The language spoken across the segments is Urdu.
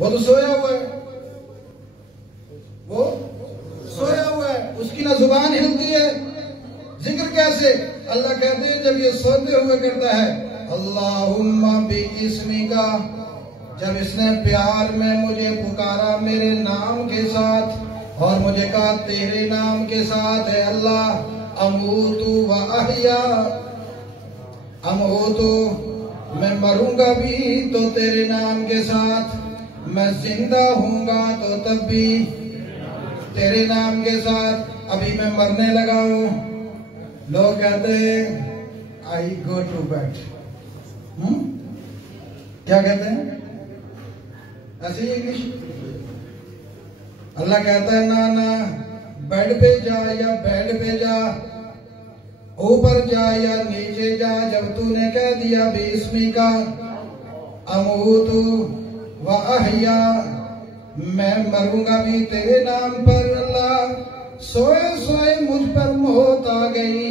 وہ تو سویا ہوا ہے، وہ سویا ہوا ہے، اس کی نہ زبان ہلتی ہے، ذکر کیسے؟ اللہ کہتے ہیں جب یہ سوتے ہوئے کرتا ہے اللہم بِاسْمِکَ، جب اس نے پیار میں مجھے پکارا میرے نام کے ساتھ اور مجھے کہا تیرے نام کے ساتھ ہے اللہ، اموت و احیا، اموت میں مروں گا بھی تو تیرے نام کے ساتھ، میں زندہ ہوں گا تو تب بھی تیرے نام کے ساتھ۔ ابھی میں مرنے لگا ہوں، لوگ کہتے ہیں I go to bed، کیا کہتے ہیں ایسی انگلش؟ اللہ کہتا ہے نا بیڈ پہ جا یا بیڈ پہ جا، اوپر جا یا نیچے جا، جب تو نے کہہ دیا بِاسْمِکَ اموت و احیا، میں مروں گا بھی تیرے نام پر، اللہ سوئے سوئے مجھ پر موت آ گئی،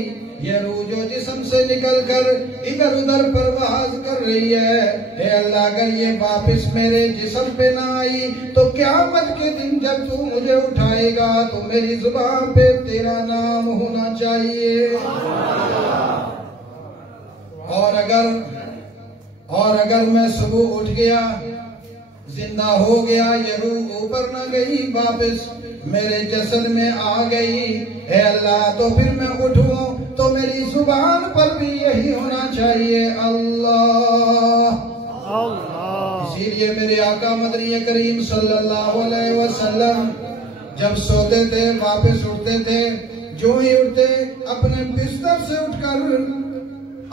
یہ روح جو جسم سے نکل کر ادھر ادھر پرواز کر رہی ہے، اے اللہ اگر یہ واپس میرے جسم پہ نہ آئی تو قیامت کے دن جب تو مجھے اٹھائے گا تو میری زبان پہ تیرا نام ہونا چاہیے۔ اور اگر میں صبح اٹھ گیا، زندہ ہو گیا، یہ روح اوپر نہ گئی، واپس میرے جسد میں آ گئی، اے اللہ تو پھر میں اٹھوں تو میری زبان پر بھی یہی ہونا چاہیے اللہ۔ اسی لیے میرے آقا مدنی کریم صلی اللہ علیہ وسلم جب سوتے تھے واپس اٹھتے تھے، جو ہی اٹھتے اپنے بستر سے اٹھ کر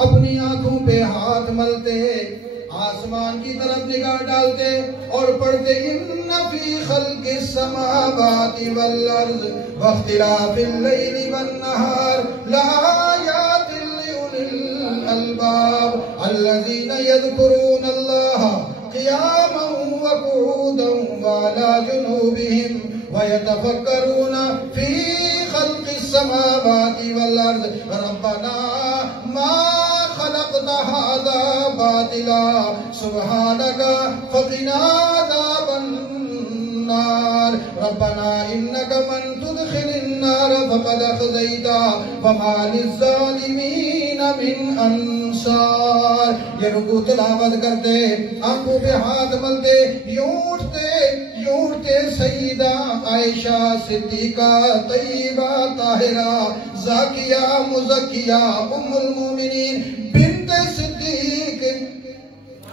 اپنی آنکھوں پہ ہاتھ ملتے، آسمان کی طرف نگاہ ڈالتے اور پڑھتے ان فی خلق السماوات والارض واختلاف اللیل والنہار لآیات لأولی الالباب الذین یذکرون اللہ قیاما وقعودا وعلی جنوبہم ویتفکرون فی خلق السماوات والارض ربنا ما خلقت هذا باطلا سبحانك فقنا عذاب النار ربنا انك من تدخل النار فقد اخزيته وما للظالمين من انصار۔ یہ رکوع تلاوت کرتے، آنکھوں پہ ہاتھ ملتے، یوں اٹھتے سیدہ عائشہ صدیقہ طیبہ طاہرہ زاکیہ مزکیہ ام المومنین بنت صدیق،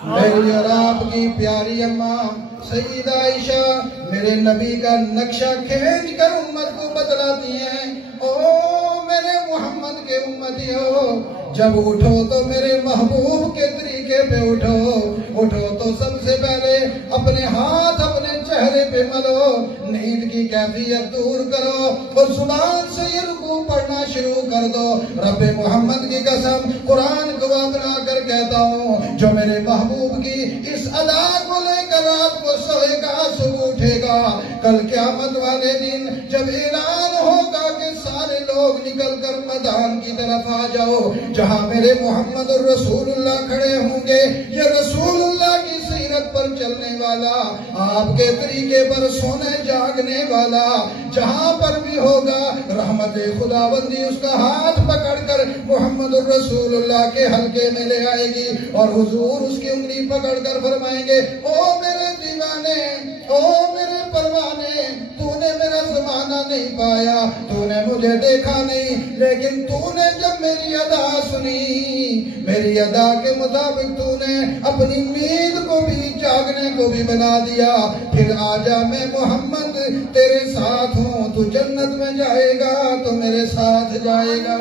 میری اور آپ کی پیاری اماں سیدہ عائشہ میرے نبی کا نقشہ کھینچ کر امت کو بتلاتی ہیں، او میرے محمد کے امتیوں، جب اٹھو تو میرے محبوب کے طریقے پہ اٹھو تو سب سے پہلے اپنے ہاتھ اپنے چہرے پہ ملو، نیند کی کیفیت دور کرو اور زبان سے یہ رکوع پڑھنا شروع کر دو۔ رب محمد کی قسم قرآن گواہ بنا کر کہتا ہوں، جو میرے محبوب کی اس ادا کو لے کر رات کو سوئے گا صبح اٹھے گا، کل قیامت والے دن جب اعلان ہوگا کہ سارے لوگ نکل کر میدان کی طرف آ جاؤ، جہاں میرے محمد رسول اللہ کھڑے ہوں گے، یہ رسول اللہ کی سیرت پر چلنے والا، آپ کے طریقے پر سونے جاگنے والا، جہاں پر بھی ہوگا رحمت خداوندی اس کا ہاتھ پکڑ کر محمد رسول اللہ کے حلقے میں لے آئے گی اور حضور اس کی انگلی پکڑ کر فرمائیں گے، او میرے دیوانے، او میرے پروانے، تو نے میرا زمانہ نہیں پایا، تو نے مجھے دیکھا نہیں، لیکن تو نے جب میری ادا سنی، میری ادا کے مطابق تو نے اپنی نیند کو بھی جاگنے کو بھی بنا دیا، پھر آجا میں محمد تیرے ساتھ ہوں، تو جنت میں جائے گا تو میرے ساتھ جائے گا۔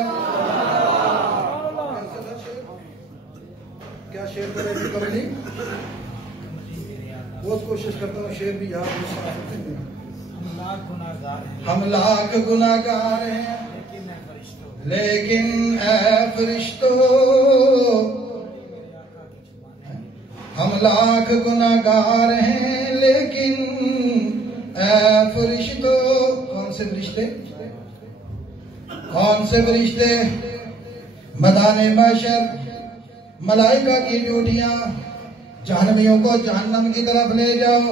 کیا شعر کرے بھی کم نہیں؟ بہت کوشش کرتا ہوں شعر بھی یاد ہو سکتے ہیں۔ ہم لاکھ گناہگار ہیں لیکن اے فرشتو، ہم لاکھ گناہگار ہیں لیکن اے فرشتو، کون سے فرشتے؟ کون سے فرشتے؟ میدان محشر ملائکہ کی ڈیوٹیاں، جہنمیوں کو جہنم کی طرف لے جاؤ،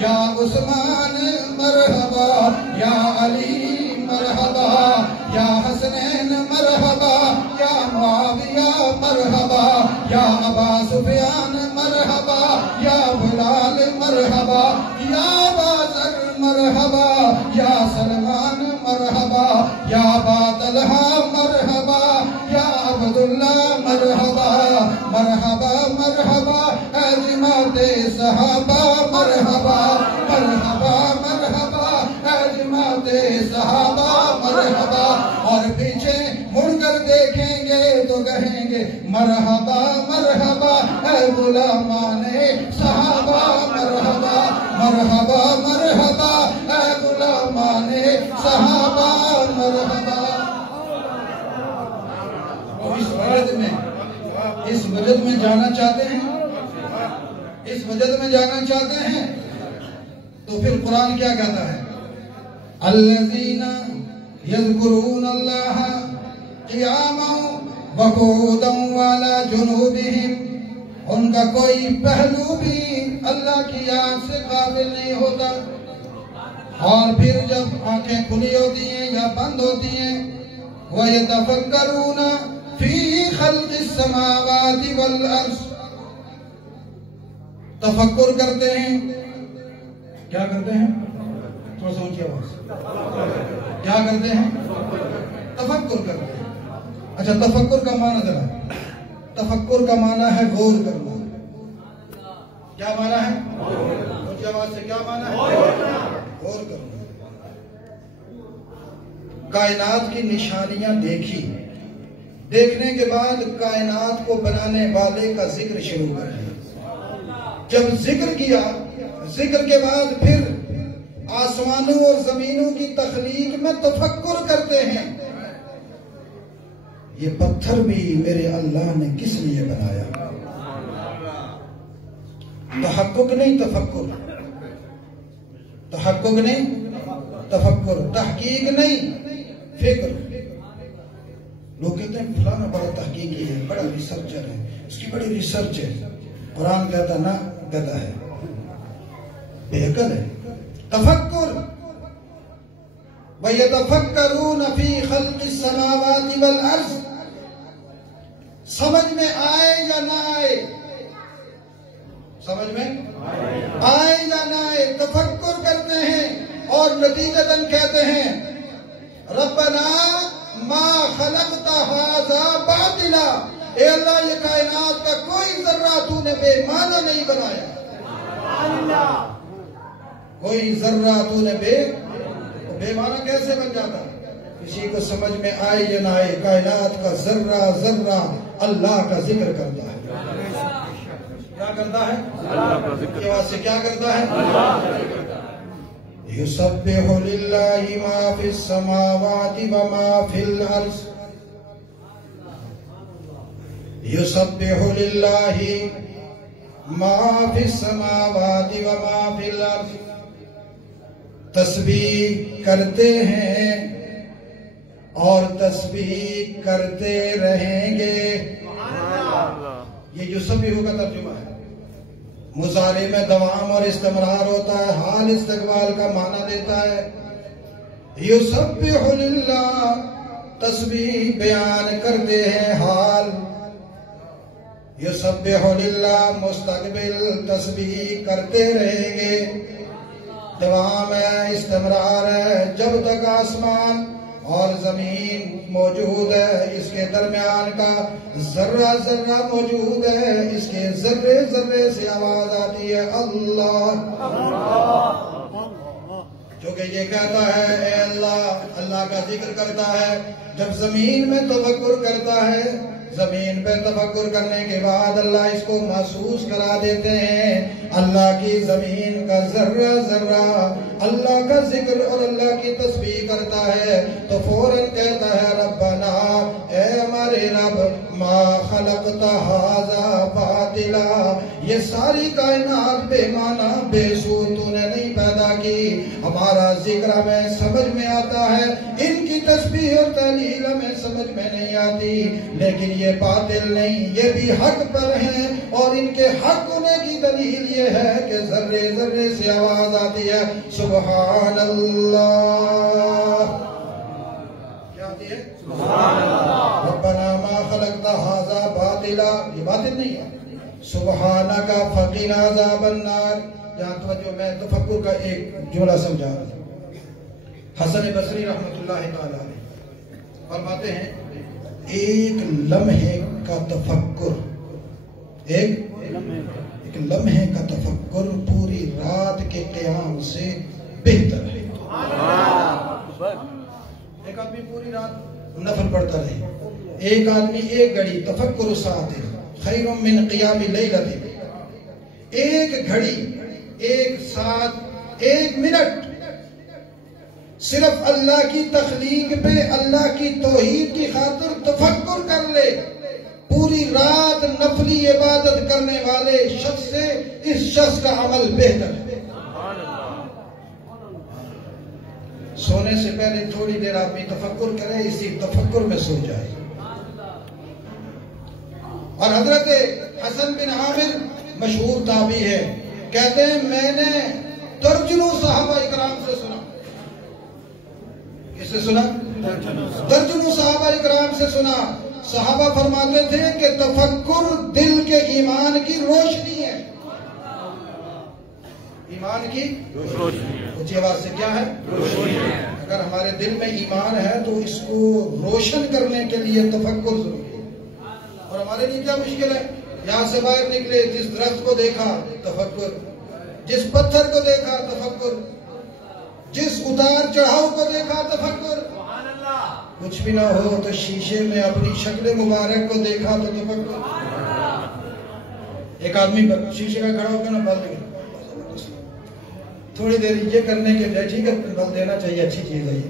یا عثمان مرحبا، یا علی مرحبا، یا حسنین مرحبا، یا معاویہ مرحبا، یا ابا سفیان مرحبا، یا بلال مرحبا، یا ابا ذر مرحبا، یا سلمان مرحبا، یا ابا طلحہ مرحبا، یا عبداللہ مرحبا، مرحبا مرحبا اے جماعت صحابہ مرحبا، مرحبا مرحبا اے جماعت صحابہ مرحبا، اور پیچھے مڑ کر دیکھیں گے تو کہیں گے مرحبا مرحبا اے غلامان صحابہ مرحبا، مرحبا مرحبا اے غلامان صحابہ مرحبا۔ اس وجد میں جانا چاہتے ہیں، اس وجد میں جانا چاہتے ہیں تو پھر قرآن کیا کہتا ہے؟ الذین یذکرون اللہ قیاما وقعودا وعلی جنوبہم، ان کا کوئی پہلو بھی اللہ کی یاد سے قابل نہیں ہوتا، اور پھر جب آنکھیں کھلی ہوتی ہیں یا بند ہوتی ہیں وَيَتَفَكَّرُونَ فِي خَلْقِ السَّمَاوَاتِ وَالْأَرْضِ، تفکر کرتے ہیں۔ کیا کرتے ہیں؟ تھوڑا سا اونچی آواز۔ کیا کرتے ہیں؟ تفکر کرتے ہیں۔ اچھا، تفکر کا معنی ذرا، تفکر کا معنی ہے غور کرنا۔ کیا معنی ہے؟ اونچی آواز سے کیا معنی ہے؟ غور کرنا۔ کائنات کی نشانیاں دیکھی، دیکھنے کے بعد کائنات کو بنانے والے کا ذکر شروع کر دیا۔ جب ذکر کیا، ذکر کے بعد پھر آسمانوں اور زمینوں کی تخلیق میں تفکر کرتے ہیں، یہ پتھر بھی میرے اللہ نے کس لیے بنایا؟ تحقق نہیں تفکر، تحقق نہیں تفکر، تحقیق نہیں فکر۔ لوگ کہتے ہیں فلانا بڑا تحقیقی ہے، بڑا ریسرچر ہے، اس کی بڑی ریسرچ ہے۔ قرآن کہتا نہ، کہتا ہے بے عقل ہے۔ تفکر، وَيَتَفَكَّرُونَ فِي خَلْقِ السَّمَاوَاتِ وَالْأَرْضِ، سمجھ میں آئے یا نہ آئے، سمجھ میں آئے یا نہ آئے، تفکر کرتے ہیں اور نتیجتاً کہتے ہیں ربنا ما خلقت هذا باطلا، اے اللہ یہ کائنات کا کوئی ذرہ تو نے بے معنی نہیں بنایا۔ کوئی ذرہ تو نے بے معنی کیسے بن جاتا؟ کسی کو سمجھ میں آئے یا نہ آئے، کائنات کا ذرہ ذرہ اللہ کا ذکر کرتا ہے۔ کیا کرتا ہے؟ اللہ کا ذکر۔ یہ واسطے کیا کرتا ہے؟ یسبح للہ ما فی السماوات وما فی الارض، یسبح للہ ما فی السماوات وما فی الارض، تسبیح کرتے ہیں اور تسبیح کرتے رہیں گے۔ یہ یسبح کا ترجمہ ہے۔ مضارع میں دوام اور استمرار ہوتا ہے، حال استقبال کا معنی دیتا ہے۔ یسبح للہ، تسبیح بیان کرتے ہیں حال، یسبح للہ مستقبل، تسبیح کرتے رہیں گے۔ دوام ہے، استمرار ہے، جب تک آسمان اور زمین موجود ہے، اس کے درمیان کا ذرہ ذرہ موجود ہے، اس کے ذرے ذرے سے آواز آتی ہے اللہ، جو کہ یہ کہتا ہے اے اللہ، اللہ کا ذکر کرتا ہے۔ جب زمین میں تفکر کرتا ہے، زمین پہ تفکر کرنے کے بعد اللہ اس کو محسوس کرا دیتے ہیں، اللہ کی زمین کا ذرہ ذرہ اللہ کا ذکر اور اللہ کی تسبیح کرتا ہے، تو فوراً کہتا ہے ربنا، اے ہمارے رب، ما خلقت ھذا باطلا، یہ ساری کائنات بے معنی بے سود تو نے نہیں پیدا کی، ہمارا ذکر ہمیں سمجھ میں آتا ہے، ان کی تسبیح اور تحلیل ہمیں سمجھ میں نہیں آتی، لیکن یہ باطل نہیں، یہ بھی حق پر ہیں، اور ان کے حق ہونے کی دلیل یہ ہے کہ ذرے ذرے سے آواز آتی ہے سبحان اللہ، کیا آتی ہے؟ سبحان اللہ، ربنا ما خلقت ھذا باطلا، یہ باطل نہیں ہے، سبحانک فقنا عذاب النار۔ جہاں توجہ، میں تفکر کا ایک جملہ سمجھا رہا ہوں۔ حسن بصری رحمۃ اللہ تعالی علیہ فرماتے ہیں ایک لمحے کا تفکر، ایک لمحے کا تفکر پوری رات کے قیام سے بہتر ہے۔ ایک آدمی پوری رات نفل پڑھتا رہے، ایک آدمی ایک گھڑی تفکر ساتھ خیر من قیام لیلۃ، ایک گھڑی، ایک ساتھ، ایک منٹ صرف اللہ کی تخلیق پہ، اللہ کی توحید کی خاطر تفکر کر لے، پوری رات نفلی عبادت کرنے والے شخص سے اس شخص کا عمل بہتر ہے۔ سونے سے پہلے تھوڑی دیر آدمی تفکر کرے، اسی تفکر میں سو جائے۔ اور حضرت حسن بن عامر مشہور تابعی ہے، کہتے ہیں میں نے درجنوں صحابہ اکرام سے سنا۔ کس سے سنا؟ درجنوں صحابہ اکرام سے سنا۔ صحابہ فرماتے تھے کہ تفکر دل کے ایمان کی روشنی ہے۔ ایمان کی روشنی، اونچی آواز سے کیا ہے؟ روشنی۔ اگر ہمارے دل میں ایمان ہے تو اس کو روشن کرنے کے لیے تفکر ضروری ہے۔ اور ہمارے لیے کیا مشکل ہے؟ یہاں سے باہر نکلے، جس درخت کو دیکھا تفکر، جس پتھر کو دیکھا تفکر، جس اتار چڑھاؤ کو دیکھا تفکر، کچھ بھی نہ ہو تو شیشے میں اپنی شکل مبارک کو دیکھا تو تفکر۔ ایک آدمی شیشے کا کھڑا ہو کے نہ بل دے، تھوڑی دیر یہ کرنے کے لیے ٹھیک ہے بل دینا چاہیے، اچھی چیز ہے، یہ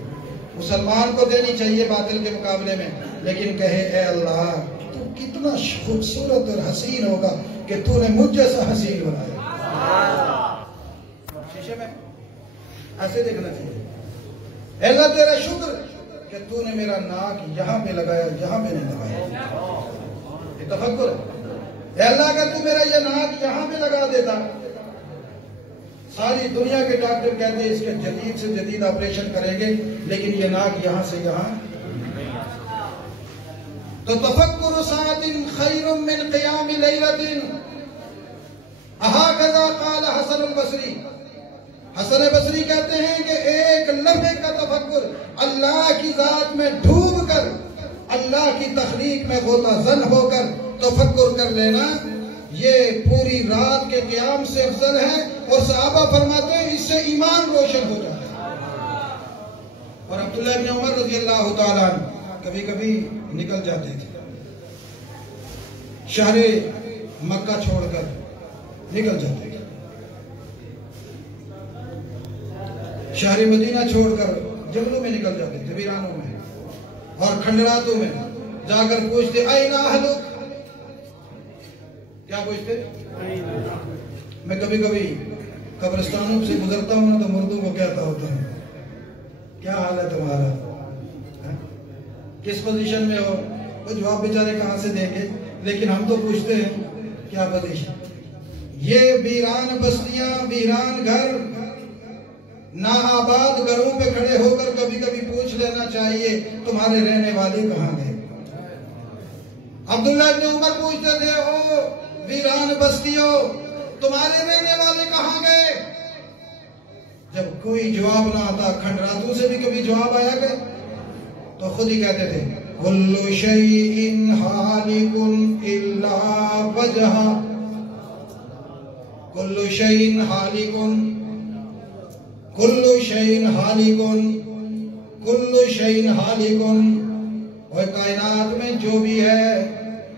مسلمان کو دینی چاہیے باطل کے مقابلے میں، لیکن کہے اے اللہ تو کتنا خوبصورت اور حسین ہوگا کہ تو نے مجھ جیسا حسین بنایا۔ شیشے میں ایسے دیکھنا چاہیے، اے اللہ تیرا شکر کہ تو نے میرا ناک یہاں پہ لگایا، یہاں پہ نہیں لگایا، یہ تفکر ہے۔ اے اللہ اگر تو میرا یہ ناک یہاں پہ لگا دیتا، ساری دنیا کے ڈاکٹر کہتے ہیں اس کے جدید سے جدید آپریشن کریں گے، لیکن یہ ناک یہاں سے یہاں، تو تفکر ساعۃ خیر من قیام لیلۃ، اھکذا قال حسن البصری۔ حسن بصری کہتے ہیں کہ ایک لمحے کا تفکر، اللہ کی ذات میں ڈوب کر، اللہ کی تخلیق میں غوطہ زن ہو کر تفکر کر لینا، یہ پوری رات کے قیام سے افضل ہے۔ اور صحابہ فرماتے ہیں اس سے ایمان روشن ہو جاتا ہے۔ اور عبداللہ بن عمر رضی اللہ تعالیٰ عنہ کبھی کبھی نکل جاتے تھے، شہر مکہ چھوڑ کر نکل جاتے تھے، شہر مدینہ چھوڑ کر جنگلوں میں نکل جاتے تھے، ویرانوں میں اور کھنڈراتوں میں جا کر پوچھتے این اہلک، کیا پوچھتے؟ میں کبھی کبھی قبرستانوں سے گزرتا ہوں تو مردوں کو کہتا ہوتا ہوں کیا حال ہے تمہارا، کس پوزیشن میں ہو؟ وہ جواب بیچارے کہاں سے دیں گے، لیکن ہم تو پوچھتے ہیں کیا پوزیشن۔ یہ ویران بستیاں، ویران گھر، ناآباد گھروں پہ کھڑے ہو کر کبھی کبھی پوچھ لینا چاہیے تمہارے رہنے والے کہاں گئے۔ عبداللہ بن عمر پوچھتے تھے او ویران بستیوں تمہارے رہنے والے کہاں گئے؟ جب کوئی جواب نہ آتا، کھنڈراتوں سے بھی کبھی جواب آیا گئے تو خود ہی کہتے تھے کل شیء ہالک الا وجہہ، کل شیء ہالک، کل شیء ہالک، کل شیء ہالک، اور کائنات میں جو بھی ہے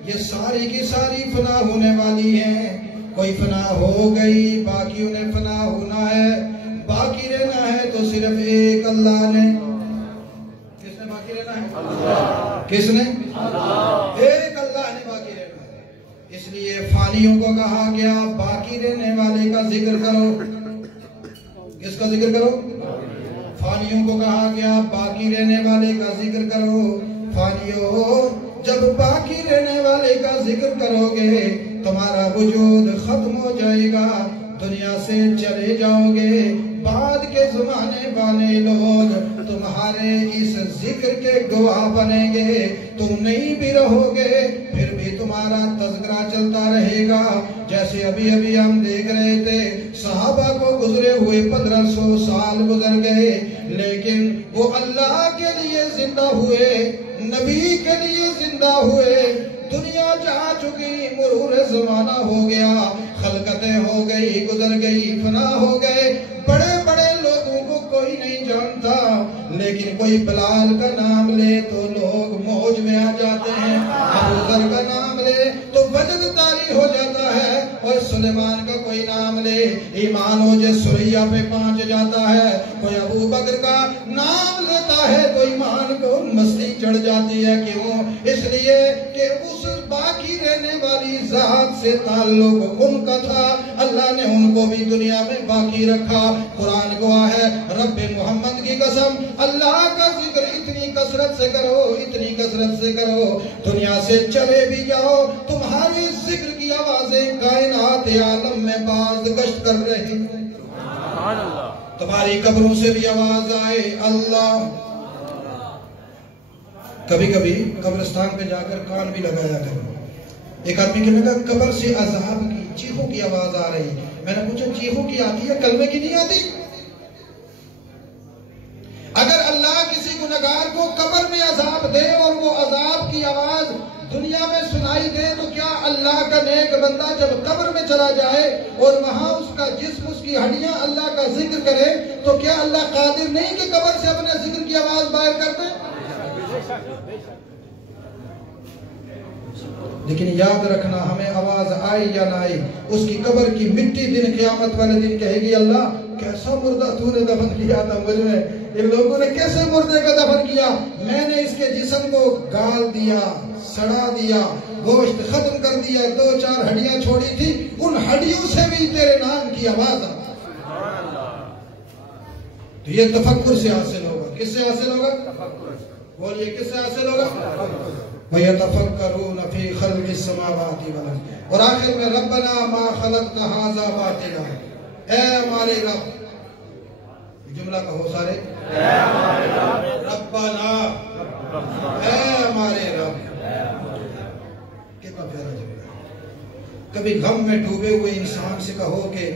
یہ ساری کی ساری فنا ہونے والی ہیں، کوئی فنا ہو گئی، باقی انہیں فنا ہونا ہے، باقی رہنا ہے تو صرف ایک اللہ نے۔ کس نے باقی رہنا ہے؟ اللہ۔ کس نے؟ اللہ۔ ایک اللہ نے باقی رہنا ہے، اس لیے فانیوں کو کہا گیا باقی رہنے والے کا ذکر کرو۔ کس کا ذکر کرو؟ فانیوں کو کہا گیا باقی رہنے والے کا ذکر کرو. فانیوں جب باقی رہنے والے کا ذکر کرو گے تمہارا وجود ختم ہو جائے گا, دنیا سے چلے جاؤ گے. بعد کے زمانے والے لوگ تمہارے اس ذکر کے گواہ بنیں گے. تم نہیں بھی رہو گے پھر بھی تمہارا تذکرہ چلتا رہے گا. جیسے ابھی ہم دیکھ رہے تھے صحابہ کو گزرے ہوئے 1500 سال گزر گئے, لیکن وہ اللہ کے لیے زندہ ہوئے, نبی کے لیے زندہ ہوئے. دنیا جا چکی, مرور زمانہ ہو گیا, خلقتیں ہو گئی, گزر گئی, فنا ہو گئے. بڑے بڑے لوگوں کو کوئی نہیں جانتا, لیکن کوئی بلال کا نام لے تو لوگ موج میں آ جاتے ہیں. ابو ذر کا نام لے تو وجد طاری ہو جاتا ہے. اور سلیمان کا کوئی نام لے ایمان ہو جے سریا پہ پہنچ جاتا ہے. کوئی ابو بکر کا نام لیتا ہے تو ایمان کو مستی چڑھ جاتی ہے. کیوں؟ اس لیے کہ اس باقی رہنے والی ذات سے تعلق ان کا تھا. اللہ نے ان کو بھی دنیا میں باقی رکھا. قرآن گواہ ہے, رب محمد کی قسم, اللہ کا ذکر اتنی کثرت سے کرو, اتنی کثرت سے کرو, دنیا سے چلے بھی جاؤ تمہاری ذکر کی آوازیں کائنات عالم میں باز گشت کر رہی. تمہاری قبروں سے بھی آواز آئے اللہ. کبھی کبھی قبرستان پہ جا کر کان بھی لگایا کرو. ایک آدمی کہنے لگا قبر سے عذاب کی چیخوں کی آواز آ رہی. میں نے پوچھا چیخوں کی آتی ہے, کلمے کی نہیں آتی؟ اگر اللہ کسی گنہگار کو قبر میں عذاب دے اور وہ عذاب کی آواز دنیا میں سنائی دے تو کیا اللہ کا نیک بندہ جب قبر میں چلا جائے اور وہاں اس کا جسم, اس کی ہڈیاں اللہ کا ذکر کرے تو کیا اللہ قادر نہیں کہ قبر سے اپنے ذکر کی آواز باہر کر دے؟ لیکن یاد رکھنا, ہمیں آواز آئی یا نہ آئی, اس کی قبر کی مٹی دن قیامت والے دن کہے گی اللہ کیسا مردہ تو نے دفن کیا تھا مجھ میں, ان لوگوں نے کیسے مردے کا دفن کیا, میں نے اس کے جسم کو گال دیا, سڑا دیا, گوشت ختم کر دیا, 2-4 ہڈیاں چھوڑی تھی, ان ہڈیوں سے بھی تیرے نام کی آواز آ. تو یہ تفکر سے حاصل ہوگا. کس سے حاصل ہوگا؟ بولیے کس سے حاصل ہوگا؟ وَيَتَفَكَّرُونَ فِي خَلْقِ السَّمَاوَاتِ وَالْأَرْضِ. اور آخر میں ربنا ما خلقت هذا باطلا, اے ہمارے رب. جملہ کہو سارے, اے ہمارے رب. ربنا, اے ہمارے رب. کتنا پیارا جملہ ہے. کبھی غم میں ڈوبے ہوئے انسان سے کہو کہ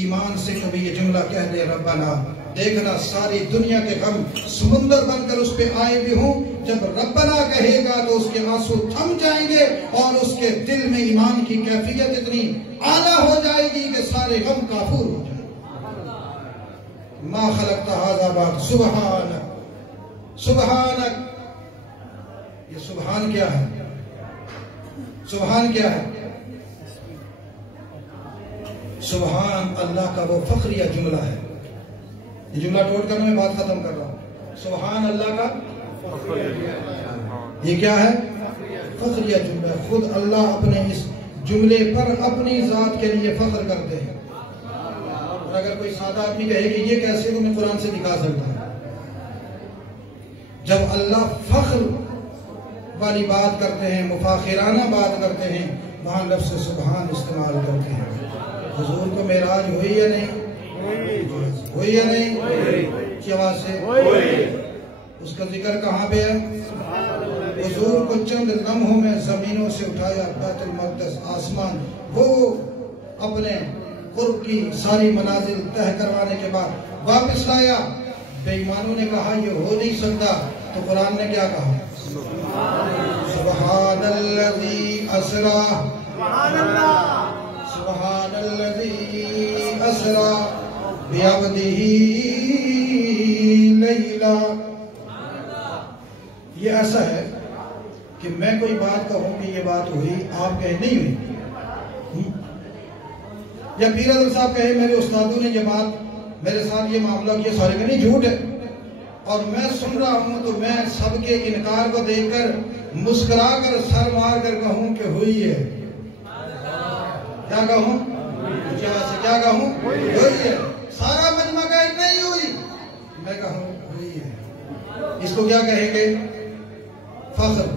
ایمان سے کبھی یہ جملہ کہہ دے ربنا, دیکھنا ساری دنیا کے غم سمندر بن کر اس پہ آئے بھی ہوں, جب ربنا کہے گا تو اس کے آنسو تھم جائیں گے اور اس کے دل میں ایمان کی کیفیت اتنی اعلیٰ ہو جائے گی کہ سارے غم کافور ہو جائیں. ما خلقت هذا باطلا, سبحانک, سبحانک. یہ سبحان کیا ہے؟ سبحان کیا ہے؟ سبحان اللہ کا وہ فخریہ جملہ ہے. یہ جملہ ٹوٹ کر میں بات ختم کر رہا ہوں. سبحان اللہ کا یہ کیا ہے؟ فخریہ جملہ. خود اللہ اپنے اس جملے پر اپنی ذات کے لیے فخر کرتے ہیں. اور اگر کوئی سادہ آدمی کہے کہ یہ کیسے, تو میں قرآن سے دکھا سکتا ہوں. جب اللہ فخر والی بات کرتے ہیں, مفاخرانہ بات کرتے ہیں, وہاں لفظ سبحان استعمال کرتے ہیں. حضور کو معراج ہوئی یا نہیں؟ ہوئی یا نہیں؟ کی آواز سے اس کا ذکر کہاں پہ ہے؟ حضور کو چند لمحوں میں زمینوں سے اٹھایا, بیت المقدس آسمان, وہ اپنے قرب کی ساری منازل طے کروانے کے بعد واپس لایا. بے ایمانوں نے کہا یہ ہو نہیں سکتا, تو قرآن نے کیا کہا؟ سبحان الذی اسرا, سبحان الذی اسرا بعبدہ لیلا. یہ ایسا ہے کہ میں کوئی بات کہوں کہ یہ بات ہوئی, آپ کہیں نہیں ہوئی, یا پیر حضرت صاحب کہے میرے استادوں نے یہ بات میرے ساتھ یہ معاملہ کیا, سارے کہ نہیں جھوٹ ہے, اور میں سن رہا ہوں, تو میں سب کے انکار کو دیکھ کر مسکرا کر سر مار کر کہوں کہ ہوئی ہے. کیا کہوں؟ کیا کہوں؟ ہوئی ہے. سارا مجمع اس کو کیا کہیں گے؟ فخر،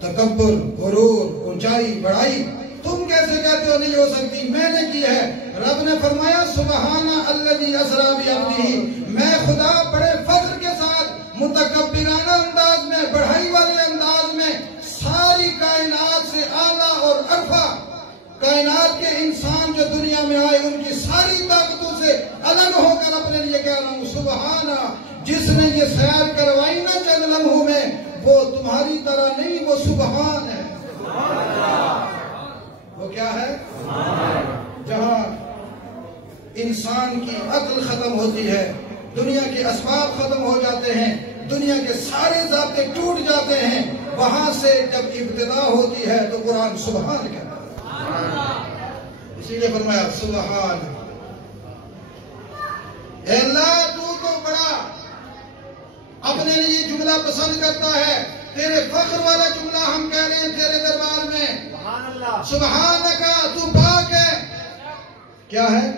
تکبر، غرور، اونچائی، بڑائی. تم کیسے کہتے ہو نہیں ہو سکتی؟ میں نے کی ہے. رب نے فرمایا سبحان الذی اسری بعبدہ، میں خدا بڑے فخر کے ساتھ متکبرانہ انداز میں، بڑھائی والے انداز میں ساری کائنات سے اعلیٰ اور ارفع کائنات کے انسان جو دنیا میں آئے ان کی ساری طاقتوں سے الگ ہو کر اپنے لیے کہہ رہا ہوں سبحانہ. جس نے یہ سیر کروائی نا چند لمحوں میں، وہ تمہاری طرح نہیں، وہ سبحان ہے. وہ کیا ہے؟ جہاں انسان کی عقل ختم ہوتی ہے، دنیا کے اسباب ختم ہو جاتے ہیں، دنیا کے سارے ضابطے ٹوٹ جاتے ہیں، وہاں سے جب ابتدا ہوتی ہے تو قرآن سبحان کہتا ہے. اسی لیے فرمایا سبحان. اے اللہ تو بڑا اپنے لیے جملہ پسند کرتا ہے. تیرے فخر والا جملہ ہم کہہ رہے ہیں تیرے دربار میں. سبحانک، تو پاک ہے. کیا ہے؟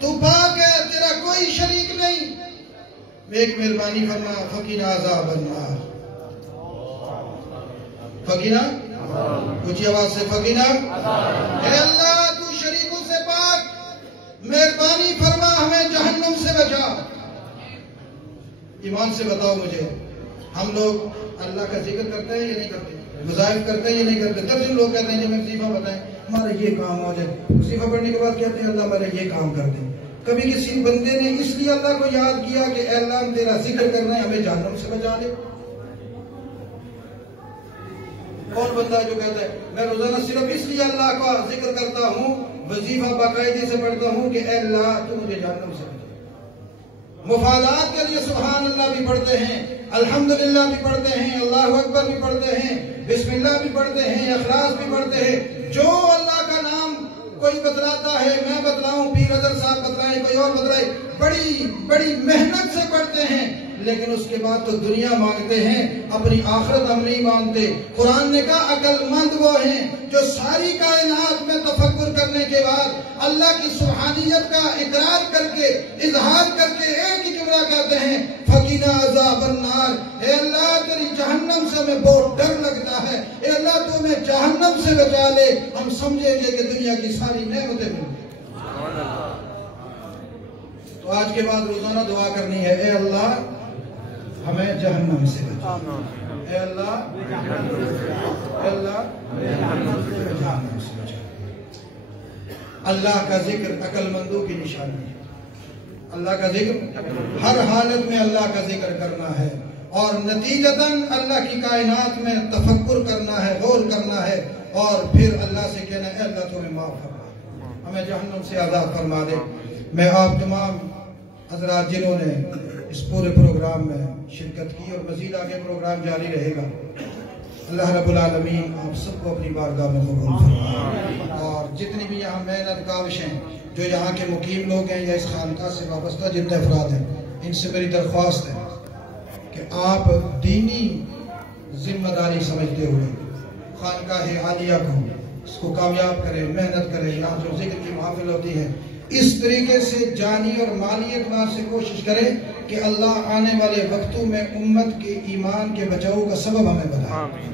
تو پاک ہے، تیرا کوئی شریک نہیں. ایک مہربانی فرما فقینا عذاب النار. فقینا، اونچی آواز سے فقینا. اے اللہ تو شریکوں سے پاک، مہربانی فرما ہمیں جہنم سے بچا. ایمان سے بتاؤ مجھے، ہم لوگ اللہ کا ذکر کرتے ہیں یا نہیں کرتے؟ وظائف کرتے ہیں یا نہیں کرتے؟ درجن لوگ کہتے ہیں جب میں وظیفہ بتائیں ہمارا یہ کام ہو جائے، وظیفہ پڑھنے کے بعد کہتے ہیں اللہ ہمارا یہ کام کر دیں. کبھی کسی بندے نے اس لیے اللہ کو یاد کیا کہ اے اللہ ہم تیرا ذکر کرنا ہے، ہمیں جہنم سے بچا لے؟ کون بندہ جو کہتا ہے میں روزانہ صرف اس لیے اللہ کا ذکر کرتا ہوں، وظیفہ باقاعدگی سے پڑھتا ہوں کہ اے اللہ تو مجھے جہنم سے بچا. مفادات کے لیے سبحان اللہ بھی پڑھتے ہیں، الحمدللہ بھی پڑھتے ہیں، اللہ اکبر بھی پڑھتے ہیں، بسم اللہ بھی پڑھتے ہیں، اخلاص بھی پڑھتے ہیں. جو اللہ کا نام کوئی بتلاتا ہے، میں بتلاؤں، پیر اظہر صاحب بتلائیں، کوئی اور بتلائے، بڑی محنت سے پڑھتے ہیں، لیکن اس کے بعد تو دنیا مانگتے ہیں، اپنی آخرت ہم نہیں مانتے. قرآن نے کہا عقل مند وہ ہیں جو ساری کائنات میں تفکر کرنے کے بعد اللہ کی سبحانیت کا اقرار کر کے، اظہار کر کے ایک ہی جملہ کہتے ہیں فقینا عذاب النار. اے اللہ تیری جہنم سے ہمیں بہت ڈر لگتا ہے، اے اللہ تو ہمیں جہنم سے بچا لے. ہم سمجھیں گے کہ دنیا کی ساری نعمتیں مل گئی. تو آج کے بعد روزانہ دعا کرنی ہے اے اللہ ہمیں جہنم سے بچا. اے اللہ، اے اللہ جہنم سے بچا. اللہ کا ذکر عقل مندوں کی نشانی ہے. اللہ کا ذکر ہر حالت میں اللہ کا ذکر کرنا ہے، اور نتیجتاً اللہ کی کائنات میں تفکر کرنا ہے، غور کرنا ہے، اور پھر اللہ سے کہنا ہے اے اللہ تو ہمیں معاف فرما، ہمیں جہنم سے آزاد فرما دے. میں آپ تمام حضرات جنہوں نے اس پورے پروگرام میں شرکت کی اور مزید آگے پروگرام جاری رہے گا، اللہ رب العالمین آپ سب کو اپنی بارگاہ میں قبول فرمائے. اور جتنی بھی یہاں محنت کاوش ہیں، جو یہاں کے مقیم لوگ ہیں یا اس خانقاہ سے وابستہ جتنے افراد ہیں، ان سے میری درخواست ہے کہ آپ دینی ذمہ داری سمجھتے ہوئے خانقاہ عالیہ کو اس کو کامیاب کریں، محنت کریں. یہاں جو ذکر کی محافل ہوتی ہے اس طریقے سے جانی اور مالی اعتبار سے کوشش کریں کہ اللہ آنے والے وقتوں میں امت کے ایمان کے بچاؤ کا سبب ہمیں بتائے.